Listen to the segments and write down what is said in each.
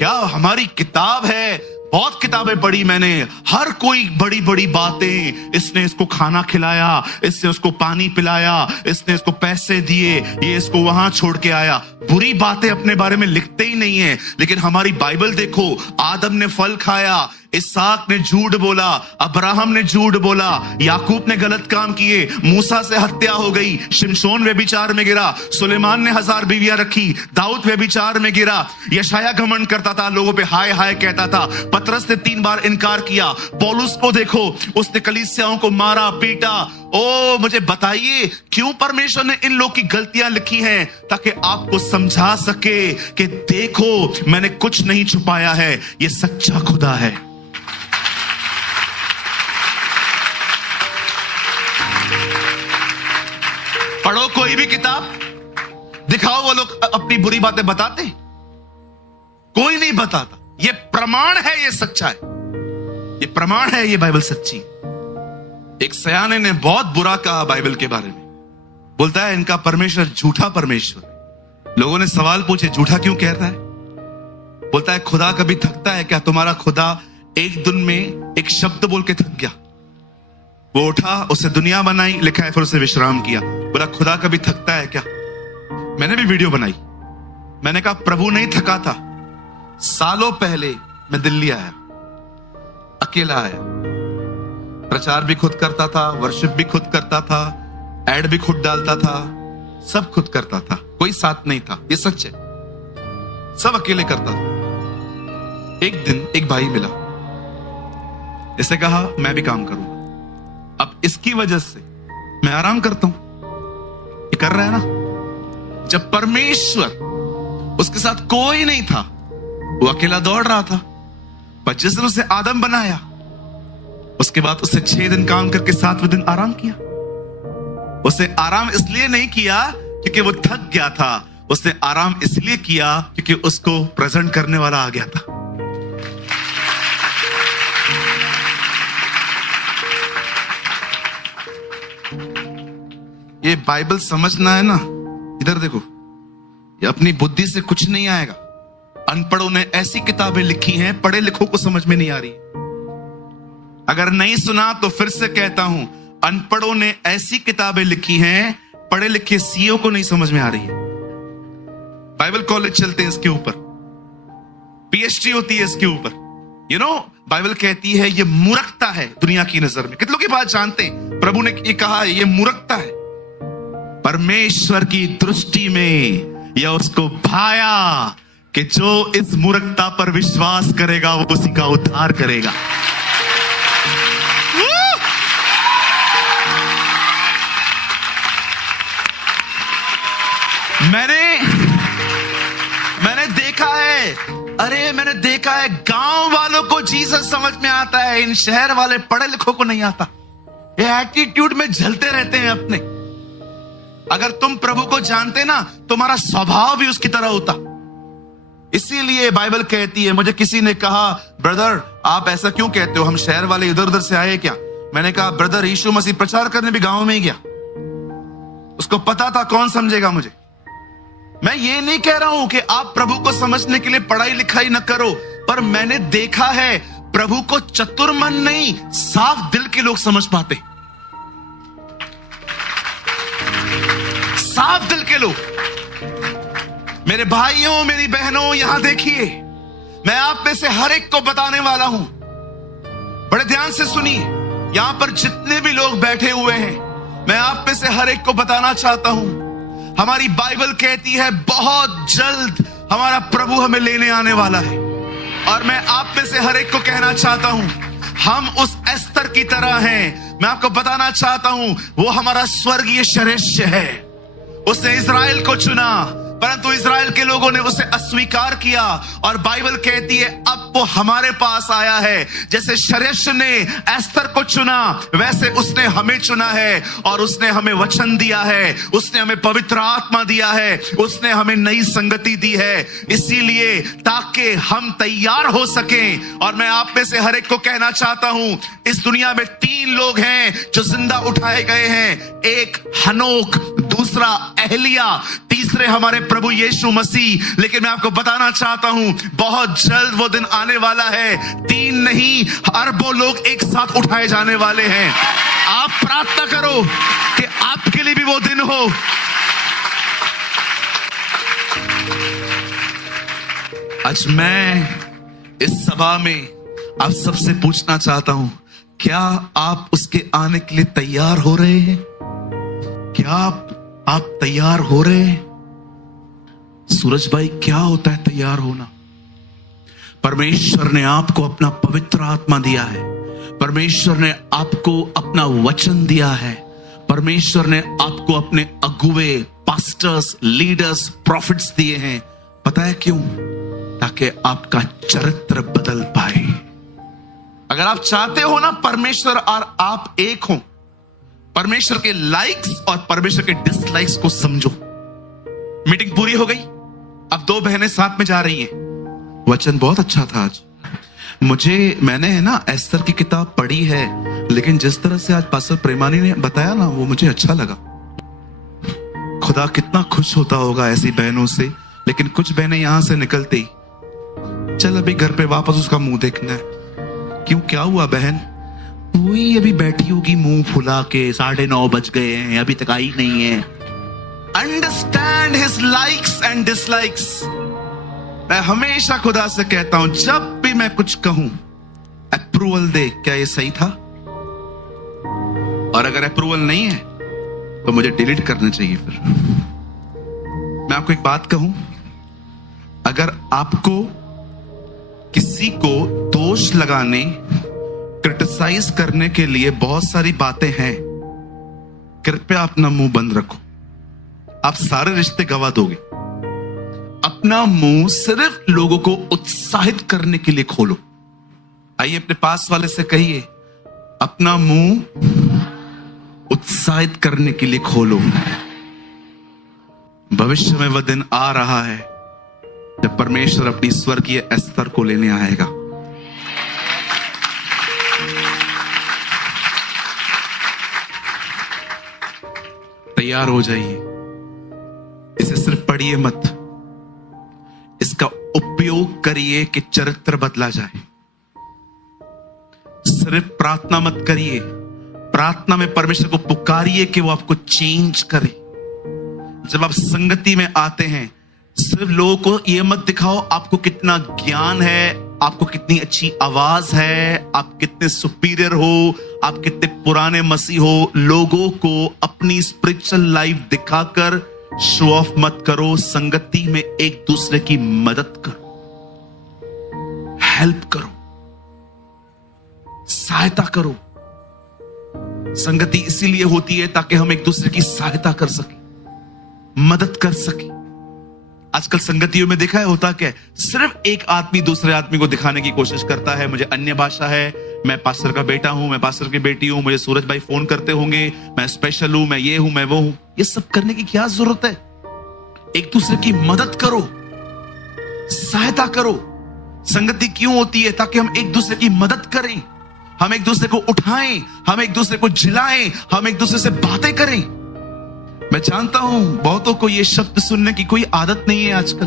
क्या हमारी किताब है, बहुत किताबें पढ़ी मैंने, हर कोई बड़ी बड़ी बातें, इसने इसको खाना खिलाया, इसने उसको पानी पिलाया, इसने इसको पैसे दिए, ये इसको वहां छोड़ के आया। बुरी बातें अपने बारे में लिखते ही नहीं है। लेकिन हमारी बाइबल देखो, आदम ने फल खाया, इसहाक ने झूठ बोला, अब्राहम ने झूठ बोला, याकूब ने गलत काम किए, मूसा से हत्या हो गई, शिमशोन व्यभिचार में गिरा, सुलेमान ने 1000 बीवियां रखी, दाऊद व्यभिचार में गिरा, यशाया घमंड करता था, लोगों पे हाय हाय कहता था, पतरस ने 3 बार इनकार किया, पौलुस को देखो, उसने कलीसियाओं को मारा पीटा। ओ मुझे बताइए क्यों परमेश्वर ने इन लोग की गलतियां लिखी हैं? ताकि आपको समझा सके कि देखो मैंने कुछ नहीं छुपाया है, ये सच्चा खुदा है। पढ़ो कोई भी किताब, दिखाओ वो लोग अपनी बुरी बातें बताते, कोई नहीं बताता। ये प्रमाण है, ये सच्चा है, ये प्रमाण है, ये बाइबल सच्ची। एक सयाने ने बहुत बुरा कहा बाइबल के बारे में, बोलता है इनका परमेश्वर झूठा परमेश्वर। लोगों ने सवाल पूछे झूठा क्यों कह रहा है? बोलता है खुदा कभी थकता है क्या? तुम्हारा खुदा एक दिन में एक शब्द बोल के थक गया, वो उठा, उससे दुनिया बनाई, लिखा है, फिर उसे विश्राम किया। बोला खुदा कभी थकता है क्या? मैंने भी वीडियो बनाई, मैंने कहा प्रभु नहीं थका था। सालों पहले मैं दिल्ली आया, अकेला आया, प्रचार भी खुद करता था, वर्शिप भी खुद करता था, एड भी खुद डालता था, सब खुद करता था, कोई साथ नहीं था, ये सच है, सब अकेले करता था। एक दिन एक भाई मिला, इसने कहा मैं भी काम करूंगा। अब इसकी वजह से मैं आराम करता हूं, ये कर रहा है ना। जब परमेश्वर उसके साथ कोई नहीं था, वो अकेला दौड़ रहा था, पर जिस दिन उसे आदम बनाया, उसके बाद उसने 6 दिन काम करके 7वें दिन आराम किया। उसे आराम इसलिए नहीं किया क्योंकि वो थक गया था, उसने आराम इसलिए किया क्योंकि उसको प्रेजेंट करने वाला आ गया था। ये बाइबल समझना है ना, इधर देखो, ये अपनी बुद्धि से कुछ नहीं आएगा। अनपढ़ों ने ऐसी किताबें लिखी हैं, पढ़े लिखों को समझ में नहीं आ रही। अगर नहीं सुना तो फिर से कहता हूं, अनपढ़ों ने ऐसी किताबें लिखी हैं, पढ़े लिखे सीईओ को नहीं समझ में आ रही है। बाइबल कॉलेज चलते हैं इसके ऊपर, पीएचडी होती है इसके ऊपर। यू नो, बाइबल कहती है ये मूर्खता है दुनिया की नजर में। कितनों की बात जानते हैं? प्रभु ने ये कहा ये मूर्खता है, परमेश्वर की दृष्टि में यह उसको भाया कि जो इस मूर्खता पर विश्वास करेगा वो उसी का उद्धार करेगा। मैंने देखा है, अरे मैंने देखा है, गांव वालों को जीसस समझ में आता है, इन शहर वाले पढ़े लिखों को नहीं आता। ये एटीट्यूड में झलते रहते हैं अपने। अगर तुम प्रभु को जानते ना, तुम्हारा स्वभाव भी उसकी तरह होता। इसीलिए बाइबल कहती है, मुझे किसी ने कहा ब्रदर आप ऐसा क्यों कहते हो, हम शहर वाले इधर उधर से आए क्या? मैंने कहा ब्रदर यीशु मसीह प्रचार करने भी गांव में ही गया, उसको पता था कौन समझेगा मुझे। मैं ये नहीं कह रहा हूं कि आप प्रभु को समझने के लिए पढ़ाई लिखाई न करो, पर मैंने देखा है प्रभु को चतुर मन नहीं, साफ दिल के लोग समझ पाते। साफ दिल के लोग। मेरे भाइयों मेरी बहनों, यहां देखिए, मैं आप में से हर एक को बताने वाला हूं, बड़े ध्यान से सुनिए। यहां पर जितने भी लोग बैठे हुए हैं, मैं आप में से हर एक को बताना चाहता हूं, हमारी बाइबल कहती है बहुत जल्द हमारा प्रभु हमें लेने आने वाला है। और मैं आप में से हर एक को कहना चाहता हूं, हम उस एस्तर की तरह हैं। मैं आपको बताना चाहता हूं, वो हमारा स्वर्गीय श्रेष्ठ है। उसने इजराइल को चुना, परंतु इजराइल के लोगों ने उसे अस्वीकार किया, और बाइबल कहती है अब वो हमारे पास आया है। जैसे श्रेष्ठ ने एस्तर को चुना, वैसे उसने हमें चुना है, और उसने हमें वचन दिया है, उसने हमें पवित्र आत्मा दिया है, उसने हमें नई संगति दी है, इसीलिए ताकि हम तैयार हो सकें। और मैं आप में से हर एक को कहना चाहता हूं, इस दुनिया में 3 लोग हैं जो जिंदा उठाए गए हैं। एक हनोक, दूसरा दूसरा एलिया, तीसरे हमारे प्रभु यीशु मसीह। लेकिन मैं आपको बताना चाहता हूं, बहुत जल्द वो दिन आने वाला है, 3 नहीं अरबों लोग एक साथ उठाए जाने वाले हैं। आप प्रार्थना करो कि आपके लिए भी वो दिन हो। आज मैं इस सभा में आप सबसे पूछना चाहता हूं, क्या आप उसके आने के लिए तैयार हो रहे हैं? क्या आप तैयार हो रहे हैं? सूरज भाई, क्या होता है तैयार होना? परमेश्वर ने आपको अपना पवित्र आत्मा दिया है, परमेश्वर ने आपको अपना वचन दिया है, परमेश्वर ने आपको अपने अगुवे, पास्टर्स, लीडर्स, प्रॉफिट्स दिए हैं। पता है क्यों? ताकि आपका चरित्र बदल पाए। अगर आप चाहते हो ना परमेश्वर और आप एक हो, परमेश्वर के लाइक्स और परमेश्वर के डिसलाइक्स को समझो। मीटिंग पूरी हो गई, अब 2 बहनें साथ में जा रही हैं। वचन बहुत अच्छा था आज। मैंने है ना एस्तर की किताब पढ़ी है, लेकिन जिस तरह से आज पास्टर प्रेमानी ने बताया ना, वो मुझे अच्छा लगा। खुदा कितना खुश होता होगा ऐसी बहनों से। लेकिन कुछ बहनें यहां से निकलते ही, चल अभी घर पे वापस उसका मुंह देखना है। क्यों, क्या हुआ बहन? वही अभी बैठी होगी मुंह फुला के, 9:30 बज गए हैं, अभी तक आई नहीं है। Understand his likes and dislikes. मैं हमेशा खुदा से कहता हूं, जब भी मैं कुछ कहूं, अप्रूवल दे, क्या ये सही था? और अगर अप्रूवल नहीं है तो मुझे डिलीट करना चाहिए। फिर मैं आपको एक बात कहूं, अगर आपको किसी को दोष लगाने, क्रिटिसाइज करने के लिए बहुत सारी बातें हैं, कृपया अपना मुंह बंद रखो। आप सारे रिश्ते गंवा दोगे। अपना मुंह सिर्फ लोगों को उत्साहित करने के लिए खोलो। आइए अपने पास वाले से कहिए, अपना मुंह उत्साहित करने के लिए खोलो। भविष्य में वह दिन आ रहा है जब परमेश्वर अपनी स्वर्गीय एस्तर को लेने आएगा। तैयार हो जाइए। इसे सिर्फ पढ़िए मत, इसका उपयोग करिए कि चरित्र बदला जाए। सिर्फ प्रार्थना मत करिए, प्रार्थना में परमेश्वर को पुकारिए कि वो आपको चेंज करे। जब आप संगति में आते हैं, सिर्फ लोगों को ये मत दिखाओ आपको कितना ज्ञान है, आपको कितनी अच्छी आवाज है, आप कितने सुपीरियर हो, आप कितने पुराने मसीह हो। लोगों को अपनी स्पिरिचुअल लाइफ दिखाकर शो ऑफ मत करो। संगति में एक दूसरे की मदद करो, हेल्प करो, सहायता करो। संगति इसीलिए होती है ताकि हम एक दूसरे की सहायता कर सके, मदद कर सके। आजकल संगतियों में देखा है होता क्या है, सिर्फ एक आदमी दूसरे आदमी को दिखाने की कोशिश करता है, मुझे अन्य भाषा है, मैं पास्टर का बेटा हूं, मैं पास्टर की बेटी हूं, मुझे सूरज भाई फोन करते होंगे, मैं स्पेशल हूं, मैं ये हूं, मैं वो हूं। ये सब करने की क्या जरूरत है? एक दूसरे की मदद करो, सहायता करो। संगति क्यों होती है? ताकि हम एक दूसरे की मदद करें, हम एक दूसरे को उठाएं, हम एक दूसरे को जिलाएं, हम एक दूसरे से बातें करें। मैं जानता हूं बहुतों को ये शब्द सुनने की कोई आदत नहीं है आजकल,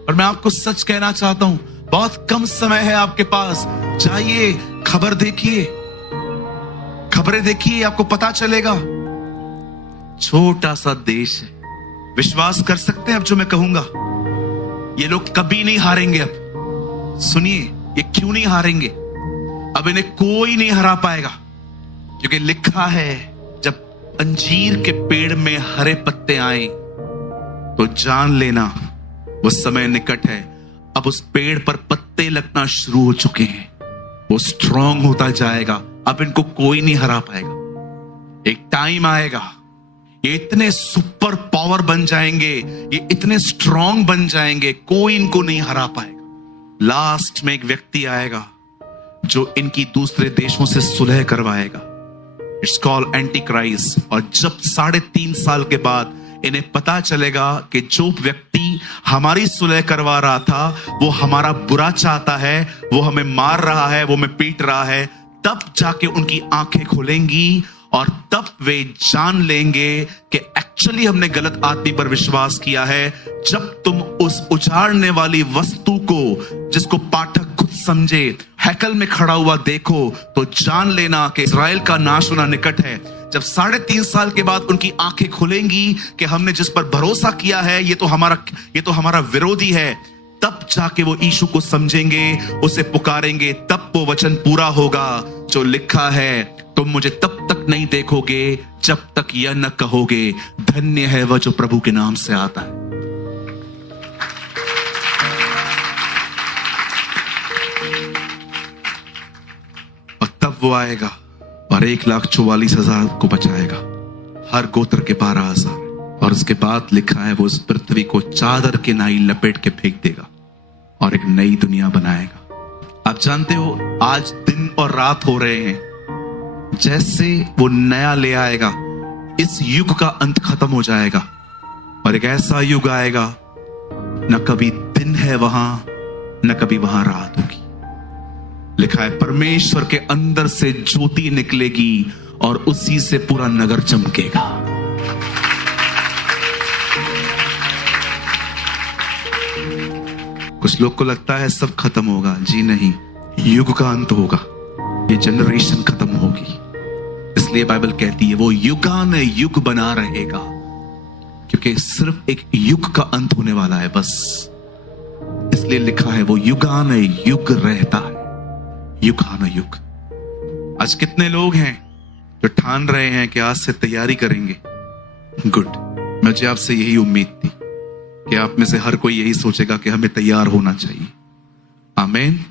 और मैं आपको सच कहना चाहता हूं, बहुत कम समय है आपके पास। जाइए, खबर देखिए, खबरें देखिए, आपको पता चलेगा। छोटा सा देश है, विश्वास कर सकते हैं अब जो मैं कहूंगा? ये लोग कभी नहीं हारेंगे। अब सुनिए, ये क्यों नहीं हारेंगे? अब इन्हें कोई नहीं हरा पाएगा, क्योंकि लिखा है जब अंजीर के पेड़ में हरे पत्ते आए तो जान लेना वो समय निकट है। अब उस पेड़ पर पत्ते लगना शुरू हो चुके हैं, वो स्ट्रांग होता जाएगा। अब इनको कोई नहीं हरा पाएगा। एक टाइम आएगा, ये इतने सुपर पावर बन जाएंगे, ये इतने स्ट्रांग बन जाएंगे, कोई इनको नहीं हरा पाएगा। लास्ट में एक व्यक्ति आएगा जो इनकी दूसरे देशों से सुलह करवाएगा। It's called anti Christ. और जब 3.5 साल के बाद इन्हें पता चलेगा कि जो व्यक्ति हमारी सुलह करवा रहा था वो हमारा बुरा चाहता है, वो हमें मार रहा है, वो हमें पीट रहा है, तब जाके उनकी आंखें खुलेंगी और तब वे जान लेंगे कि एक्चुअली हमने गलत आदमी पर विश्वास किया है। जब तुम उस उजाड़ने वाली वस्तु को, जिसको पाठक खुद समझे, हैकल में खड़ा हुआ देखो, तो जान लेना कि इज़राइल का नाश होना निकट है। जब 3.5 साल के बाद उनकी आंखें खुलेंगी कि हमने जिस पर भरोसा किया है ये तो हमारा विरोधी है, तब जाके वो यीशु को समझेंगे, उसे पुकारेंगे, तब वो वचन पूरा होगा जो लिखा है, तुम मुझे तब तक नहीं देखोगे जब तक यह न कहोगे, धन्य है वह जो प्रभु के नाम से आता है। और तब वो आएगा और 1,44,000 को बचाएगा, हर गोत्र के 12,000। और उसके बाद लिखा है वो इस पृथ्वी को चादर के नाई लपेट के फेंक देगा और एक नई दुनिया बनाएगा। आप जानते हो आज दिन और रात हो रहे हैं, जैसे वो नया ले आएगा, इस युग का अंत खत्म हो जाएगा और एक ऐसा युग आएगा, न कभी दिन है वहां, न कभी वहां रात होगी। लिखा है परमेश्वर के अंदर से ज्योति निकलेगी और उसी से पूरा नगर चमकेगा। कुछ लोग को लगता है सब खत्म होगा, जी नहीं, युग का अंत होगा, ये जनरेशन खत्म होगी। इसलिए बाइबल कहती है वो युगान युग बना रहेगा, क्योंकि सिर्फ एक युग का अंत होने वाला है बस। इसलिए लिखा है वो युगान युग रहता है, युगान युग। आज कितने लोग हैं जो ठान रहे हैं कि आज से तैयारी करेंगे? गुड, मुझे आपसे यही उम्मीद थी कि आप में से हर कोई यही सोचेगा कि हमें तैयार होना चाहिए। आमीन।